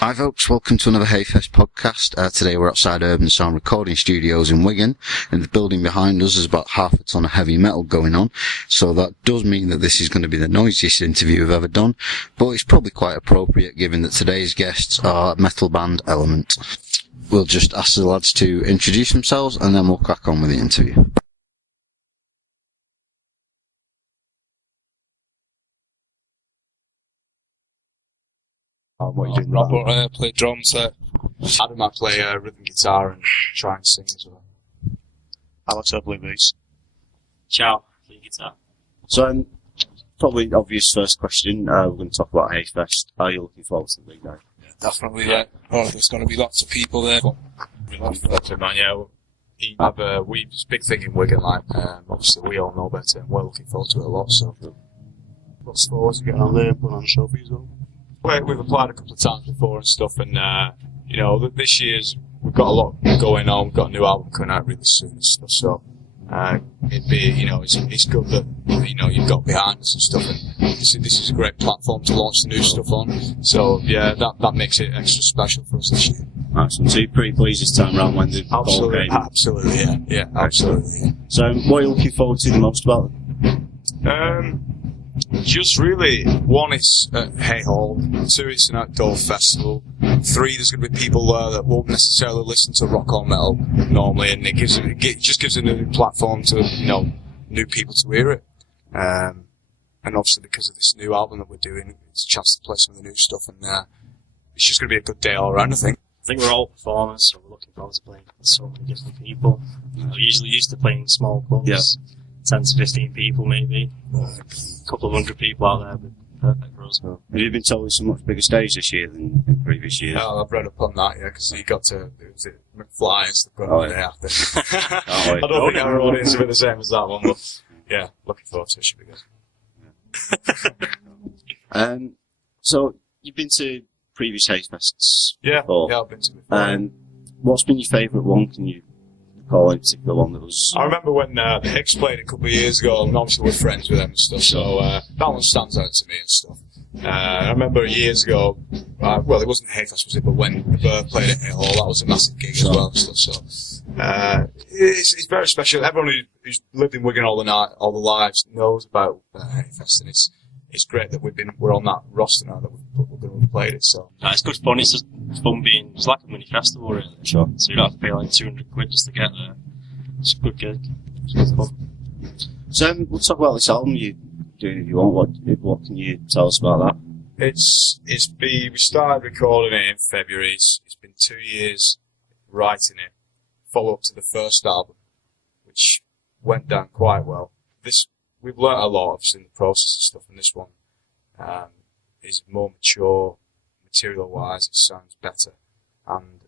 Hi folks, welcome to another Haigh Fest podcast. Today we're outside Urban Sound Recording Studios in Wigan. In the building behind us is about half a ton of heavy metal going on. So that does mean that this is going to be the noisiest interview we've ever done. But it's probably quite appropriate given that today's guests are metal band Element. We'll just ask the lads to introduce themselves and then we'll crack on with the interview. What are you doing? Robert play drums. Adam, I play rhythm guitar and try and sing as well. Alex, I play bass. Ciao, play guitar. So, probably obvious first question. We're going to talk about Haigh Fest. Are you looking forward to the big night? Yeah, definitely, yeah. Oh, there's going to be lots of people there. Man, yeah. It's a big thing in Wigan, obviously we all know better and we're looking forward to it a lot, so. What's forward to getting on there and putting on a show for you as well? We've applied a couple of times before and stuff, and this year's we've got a lot going on. We've got a new album coming out really soon and stuff. So it'd be, it's good that you've got behind us and stuff. And this is a great platform to launch the new stuff on. So yeah, that makes it extra special for us this year. Nice. So you're pretty pleased this time around when the ball came? Absolutely, yeah, absolutely. Yeah. So what are you looking forward to the most about it? Just really, one, it's at Hay Hall. Two, it's an outdoor festival. Three, there's going to be people there that won't necessarily listen to rock or metal normally, and it just gives a new platform to new people to hear it. And obviously because of this new album that we're doing, it's a chance to play some of the new stuff, and it's just going to be a good day all around, I think. I think we're all performers, so we're looking forward to playing with so many different people. We're usually used to playing small clubs. Yeah. 10 to 15 people maybe, a couple of hundred people out there, but perfect for us. Have you been told it's a much bigger stage this year than in previous years? Yeah, I've read up on that, because he got to, was it McFly and stuff going on the day after. I don't think our audience will be the same as that one, but yeah, looking forward to it, should be good. So, you've been to previous Haigh Fests before? Yeah, I've been to before. What's been your favourite one? Can you recall a particular one that was... I remember when the Hicks played a couple of years ago, and obviously we're friends with them and stuff, so that one stands out to me and stuff. I remember years ago, well, it wasn't Haigh Fest, was it, but when Burr played at Hay Hall, that was a massive gig as well and stuff, so it's very special. Everyone who's lived in Wigan all the lives knows about Haigh Fest, and it's great that we're on that roster now that we're going to have played it, so. It's good fun, it's just fun it's like a mini festival really. Sure. So you don't have to pay like 200 quid just to get there. It's a good gig. It's good fun. So we'll talk about this album you're doing if you want. What can you tell us about that? We started recording it in February. It's been 2 years writing it. Follow up to the first album, which went down quite well. We've learnt a lot, obviously, in the process and stuff, and this one is more mature, material-wise, it sounds better, and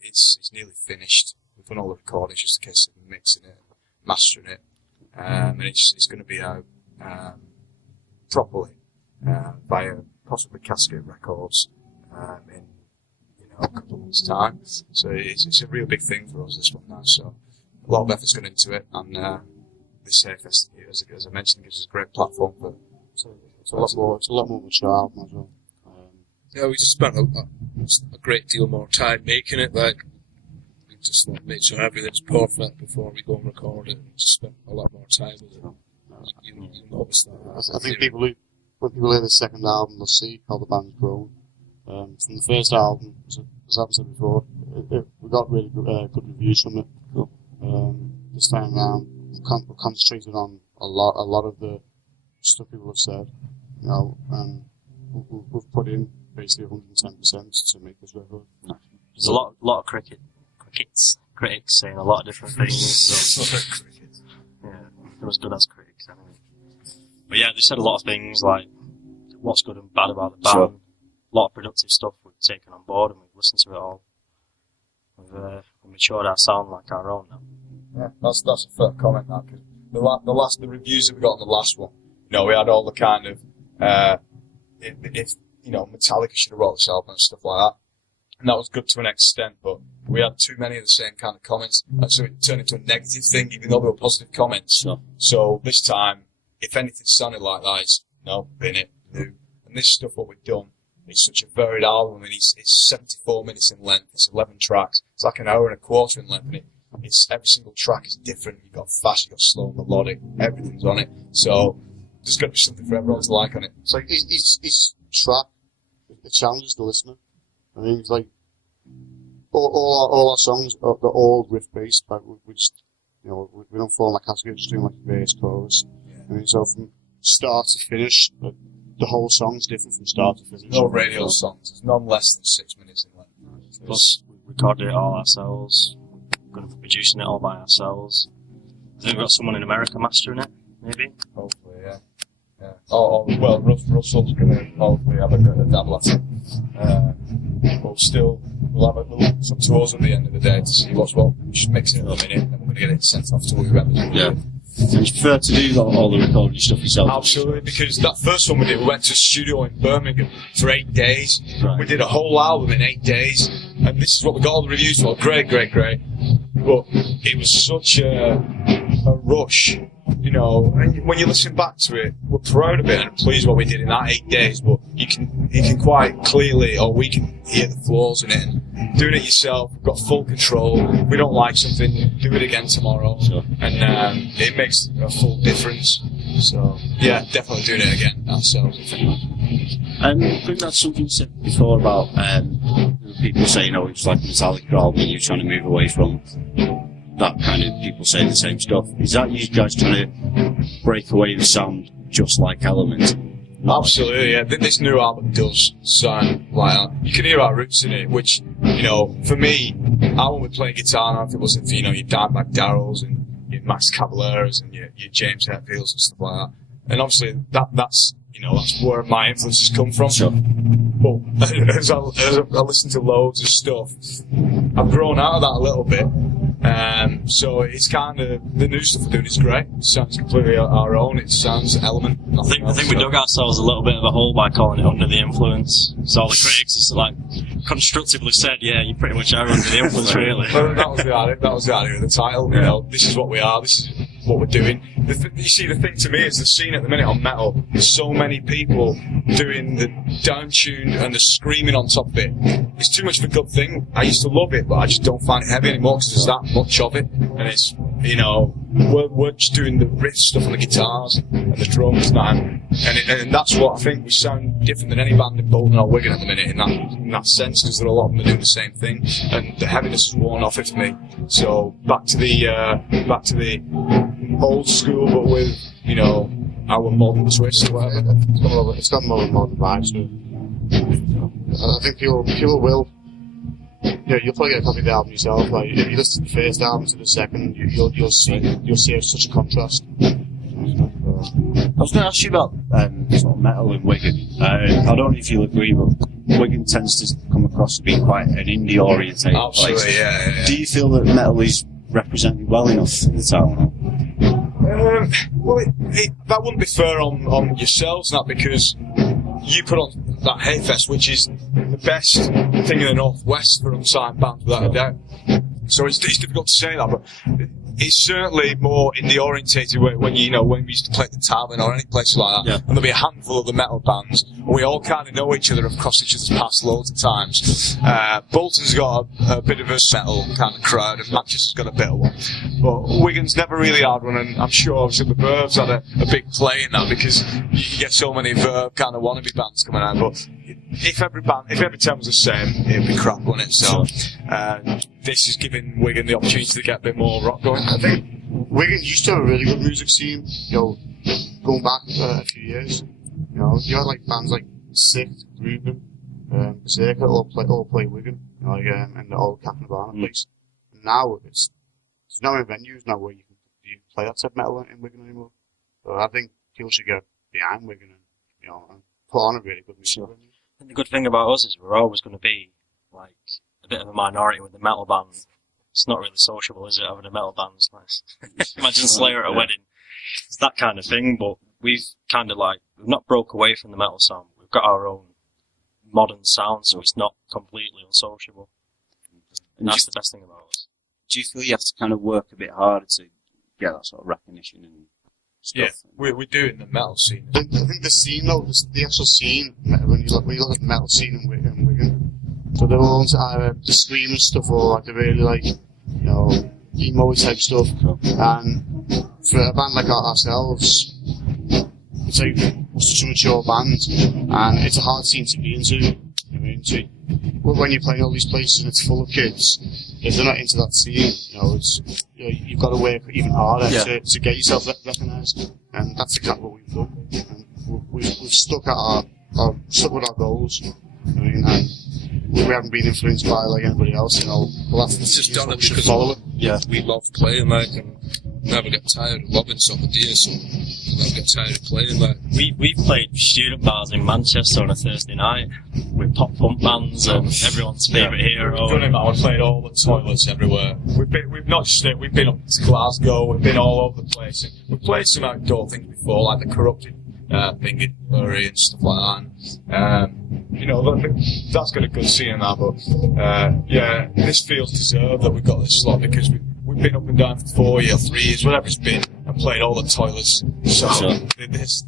it's nearly finished. We've done all the recordings, just a case of mixing it, mastering it, and it's going to be out properly via possibly Cascade Records in a couple of months' time. So it's a real big thing for us, this one now. So a lot of effort's gone into it, and this Haigh Fest, as I mentioned, gives us a great platform for. It's a lot more mature album as well. Yeah, we just spent a great deal more time making it. We just made sure everything's perfect before we go and record it, and just spent a lot more time with it. You notice that. I think when people hear the second album, they'll see how the band's grown. From the first album, as I've said before, we got really good reviews from it. Cool. This time around, we've concentrated on a lot of the stuff people have said, and we've put in basically 110% to make this record. There's a lot of critics saying a lot of different things. So, yeah, they're as good as critics anyway. But yeah, they said a lot of things like what's good and bad about the band. Sure. A lot of productive stuff we've taken on board and we've listened to it all. We've matured our sound like our own now. Yeah, that's a fair comment, that, because the reviews that we got on the last one, we had all the kind of Metallica should have wrote this album and stuff like that, and that was good to an extent, but we had too many of the same kind of comments, and so it turned into a negative thing, even though they were positive comments. Sure. So this time, if anything sounded like that, it's bin it, new. And this stuff, what we've done, It's such a varied album, and it's 74 minutes in length. It's 11 tracks. It's like an hour and a quarter in length, and it's every single track is different. You've got fast, you've got slow, melodic, everything's on it. So there's got to be something for everyone to like on it. It's like each track, it challenges the listener. I mean, it's like all our songs are they're all riff based, but we just we don't fall in that category. Just doing like a bass chorus. Yeah. I mean, so from start to finish, the whole song's different from start to finish. No radio songs. There's none less than 6 minutes in length. Plus, we recorded it all ourselves. We're going to be producing it all by ourselves. I think we've got someone in America mastering it, maybe. Hopefully, yeah. Well, Russell's going to hopefully have a dabble at it. But still, we'll have some tours at the end of the day to see what's what. We're just mixing it in a minute, and we're going to get it sent off to whoever's Yeah. So you prefer to do all the recording stuff yourself? Absolutely, because that first one we did, we went to a studio in Birmingham for 8 days. Right. We did a whole album in 8 days, and this is what we got all the reviews for. Great. But it was such a rush, and when you listen back to it, we're proud of it and pleased what we did in that 8 days, but you can quite clearly, or we can hear the flaws in it, and doing it yourself, we've got full control. We don't like something, do it again tomorrow. Sure. And it makes a full difference. So, yeah, definitely doing it again ourselves. I think that's something you said before about people saying, it's like a Metallica album, you're trying to move away from that kind of people saying the same stuff. Is that you guys trying to break away the sound just like Element? Absolutely, yeah. This new album does sound like that. You can hear our roots in it, which, for me, I wouldn't be playing guitar now if it wasn't for, your Dimebag Darrells and your Max Cavaleras and your James Hetfields and stuff like that. And obviously, that's where my influences come from. Sure. But as I listen to loads of stuff, I've grown out of that a little bit. So it's kind of, the new stuff we're doing is great. It sounds completely our own. It sounds Element. I think we dug ourselves a little bit of a hole by calling it Under the Influence. So all the critics are constructively said, yeah, you pretty much are under the influence, really. Well, that was the idea of the title. This is what we are. This is what we're doing. You see, the thing to me is the scene at the minute on metal. There's so many people doing the down-tuned and the screaming on top of it. It's too much of a good thing. I used to love it, but I just don't find it heavy anymore because there's that much of it. And it's, we're just doing the riff stuff on the guitars and the drums now. And that's what I think we sound different than any band in Bolton or Wigan at the minute in that sense, because there are a lot of them that are doing the same thing. And the heaviness has worn off it for me. So back to the old school, but with, our modern twist or whatever. It's got more modern vibes to it. I think people will. You'll probably get a copy of the album yourself. Like if you listen to the first album to the second, you'll see such a contrast. I was going to ask you about sort of metal in Wigan. I don't know if you'll agree, but Wigan tends to come across as being quite an indie-orientated Absolutely, place. Yeah. Do you feel that metal is represented well enough in the town? Well, that wouldn't be fair on yourselves, not because you put on that Haigh Fest, which is the best thing in the Northwest for unsigned bands, without a doubt. So it's difficult to say that, but it's certainly more indie orientated when we used to play at the Tavern or any place like that. Yeah. And there'll be a handful of the metal bands, and we all kind of know each other, have crossed each other's paths loads of times. Bolton's got a bit of a metal kind of crowd, and Manchester's got a bit of one. But Wigan's never really had one, and I'm sure obviously the Verve's had a big play in that, because you get so many Verve kind of wannabe bands coming out. But if every town was the same, it'd be crap, wouldn't it? So this is giving Wigan the opportunity to get a bit more rock going. I think Wigan used to have a really good music scene, going back a few years. You had like bands like Sick, Ruben, Berserker all play Wigan, and they're all Captain Barna place. And now there's no venues now where you can play that type of metal in Wigan anymore. So I think people should get behind Wigan and put on a really good music venue. And the good thing about us is we're always going to be like a bit of a minority with the metal band. It's not really sociable, is it, having a metal band? It's nice. Imagine Slayer at a wedding. It's that kind of thing, but we've kind of we've not broke away from the metal sound. We've got our own modern sound, so it's not completely unsociable. And that's the best thing about us. Do you feel you have to kind of work a bit harder to get that sort of recognition and Yeah, stuff. we do it in the metal scene. I think the scene though, the actual scene, when you look at the metal scene in Wigan, so they're all into either the scream and stuff or like the really like, you know, emo type stuff. And for a band like ourselves, it's like such a mature band, and it's a hard scene to be into. I mean, when you're playing all these places and it's full of kids, if they're not into that scene, you know, you've got to work even harder to get yourself recognised, and that's exactly what we've done. And we've stuck with our goals. I mean, and we haven't been influenced by like anybody else, you know. Well, that's It's just done it we should because follow it. we love playing like, and never get tired of loving something, do you? So we never get tired of playing like. We've played student bars in Manchester on a Thursday night with pop punk bands and everyone's favourite hero. We've done it, man. We've played all the toilets everywhere. We've not just we've been up to Glasgow. We've been all over the place. And we've played some outdoor things before, like the Corrupted thing in Bury and stuff like that. You know, that's got a good scene in that. But yeah, this feels deserved that we've got this slot because we've been up and down for 4 years, 3 years, whatever it's been, and played all the toilets. So this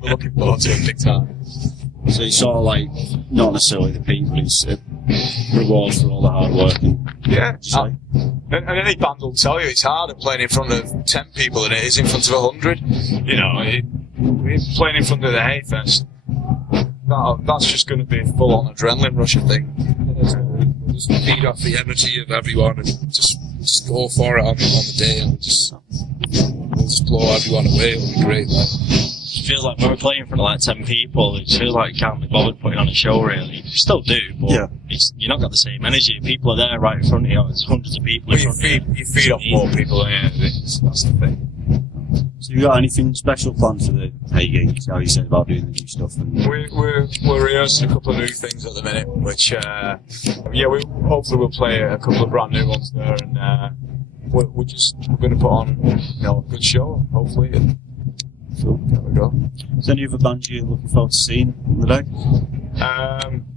we're looking forward to it big time. So it's sort of like, not necessarily the people, it's a reward for all the hard work. And any band will tell you it's harder playing in front of 10 people than it is in front of 100. You know, playing in front of the Haigh Fest, that's just going to be a full-on adrenaline rush, I think. Just feed off the energy of everyone and just go for it on the day, and we'll just blow everyone away. It'll be great. Like. It feels like when we're playing in front of like 10 people, it feels like you can't be bothered putting on a show really. You still do, but you're not got the same energy. People are there right in front of you. There's hundreds of people in front of you. You feed off more people, that's the thing. So you got anything special planned for the Haigh gigs? How you said about doing the new stuff? And We're rehearsing a couple of new things at the minute, which hopefully we'll play a couple of brand new ones there, and we're going to put on a good show, hopefully. And so there we go. Is there any other bands you're looking forward to seeing on the day?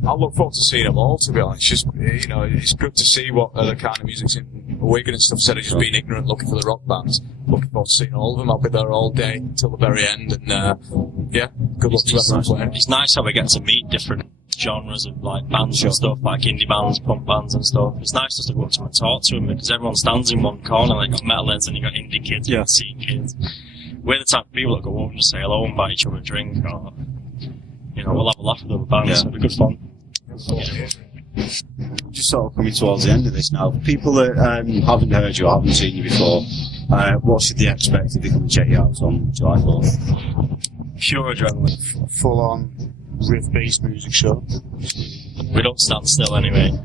I look forward to seeing them all, to be honest. Just, you know, it's good to see what other kind of music's in Wigan and stuff, instead of just being ignorant looking for the rock bands. Looking forward to seeing all of them. I'll be there all day until the very end, and good luck to everyone playing. It's nice how we get to meet different genres of like bands and stuff, like indie bands, punk bands and stuff. It's nice just to go up to them and talk to them, because everyone stands in one corner. Like, you've got metalheads and you've got indie kids, and scene kids. We're the type of people that go over and just say hello and buy each other a drink, or, you know, we'll have a laugh with other bands. It'll be good fun. Just sort of coming towards the end of this now. People that haven't heard you or haven't seen you before, what should they expect if they come and check you out on July 4th? Pure adrenaline. Full-on riff-based music show. We don't stand still anyway.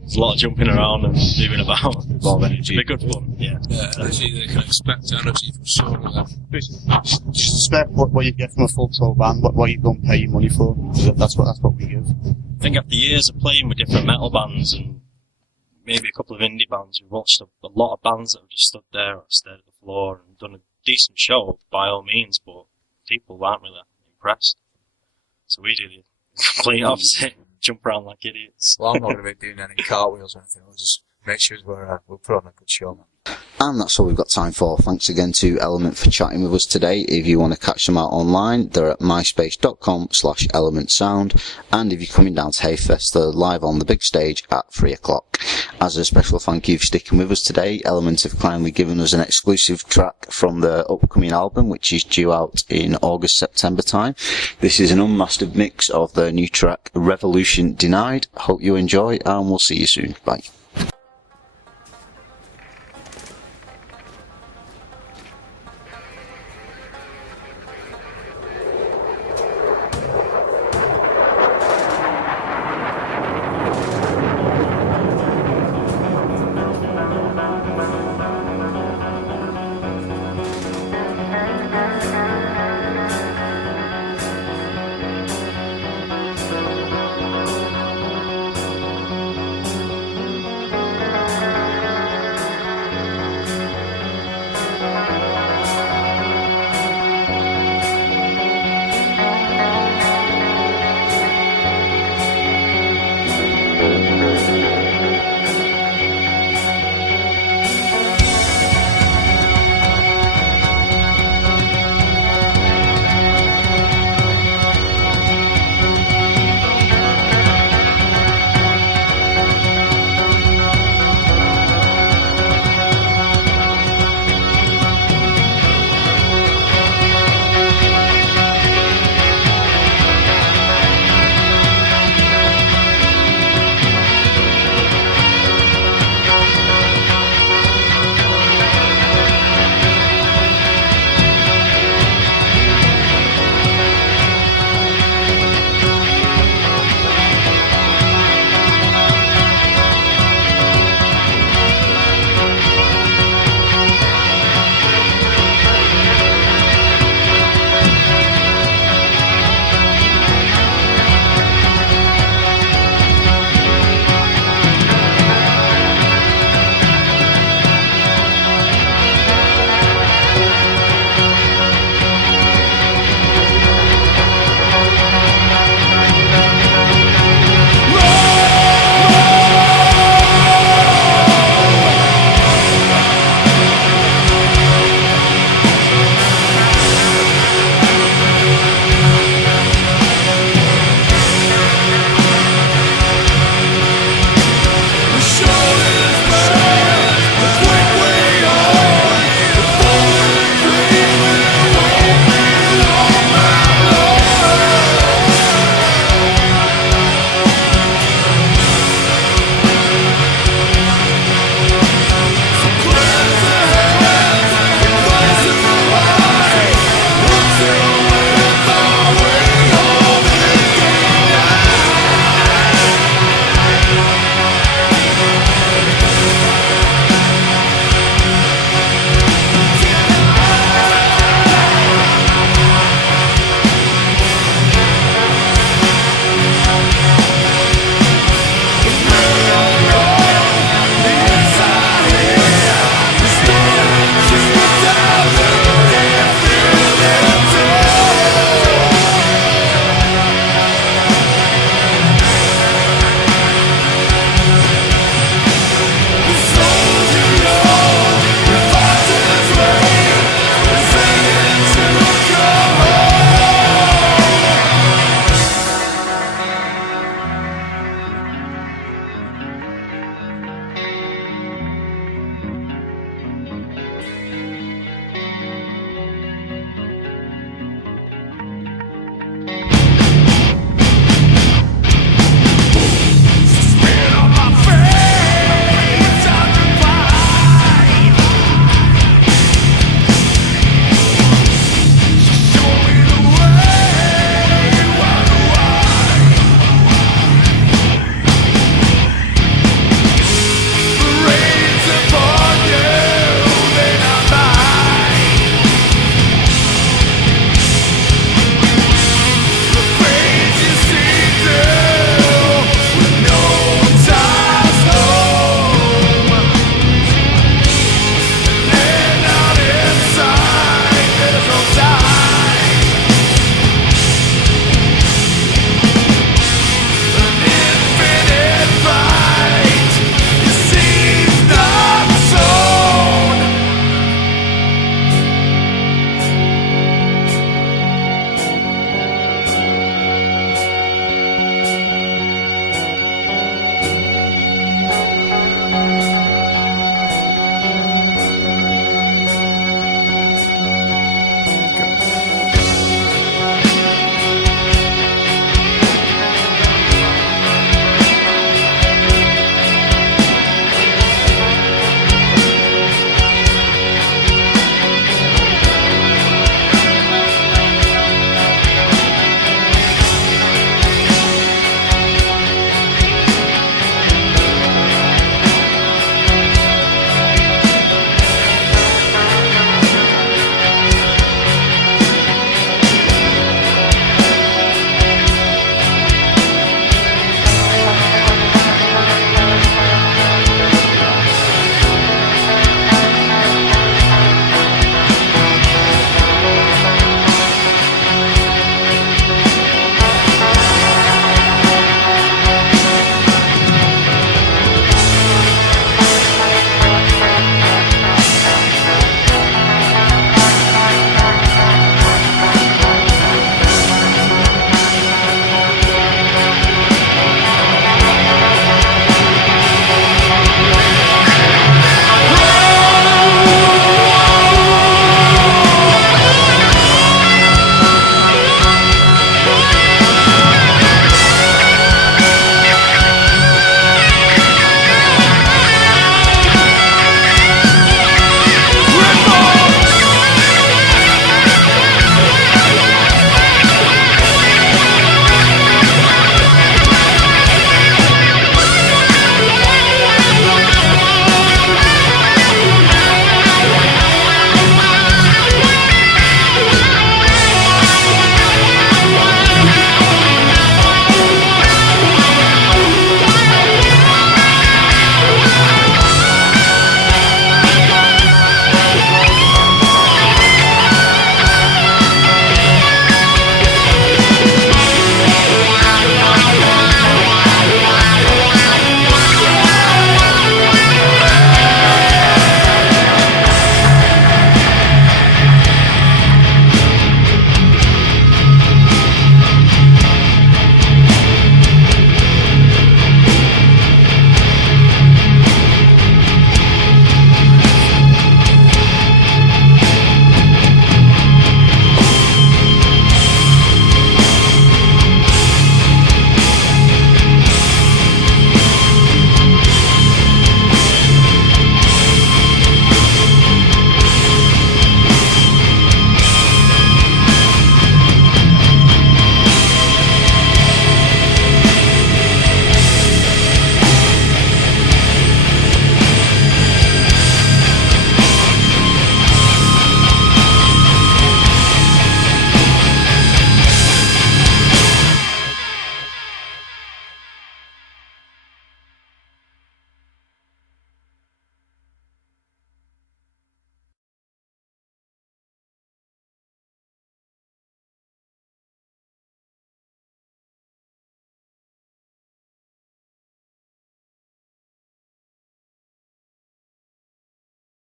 There's a lot of jumping around and moving about. A lot of energy. It'll be good fun, Yeah, energy, they can expect energy from sure. Just expect what you get from a full pro band, what you don't pay your money for. That's what we give. I think after years of playing with different metal bands and maybe a couple of indie bands, we've watched a lot of bands that have just stood there or stared at the floor and done a decent show, by all means, but people aren't really impressed. So we do the complete opposite. Jump around like idiots. Well, I'm not going to be doing any cartwheels or anything. We'll just make sure we'll put on a good show, man. And that's all we've got time for. Thanks again to Element for chatting with us today. If you want to catch them out online, they're at myspace.com/elementsound. And if you're coming down to Haigh Fest, they're live on the big stage at 3 o'clock. As a special thank you for sticking with us today, Element have kindly given us an exclusive track from their upcoming album, which is due out in August-September time. This is an unmastered mix of their new track, Revolution Denied. Hope you enjoy, and we'll see you soon. Bye.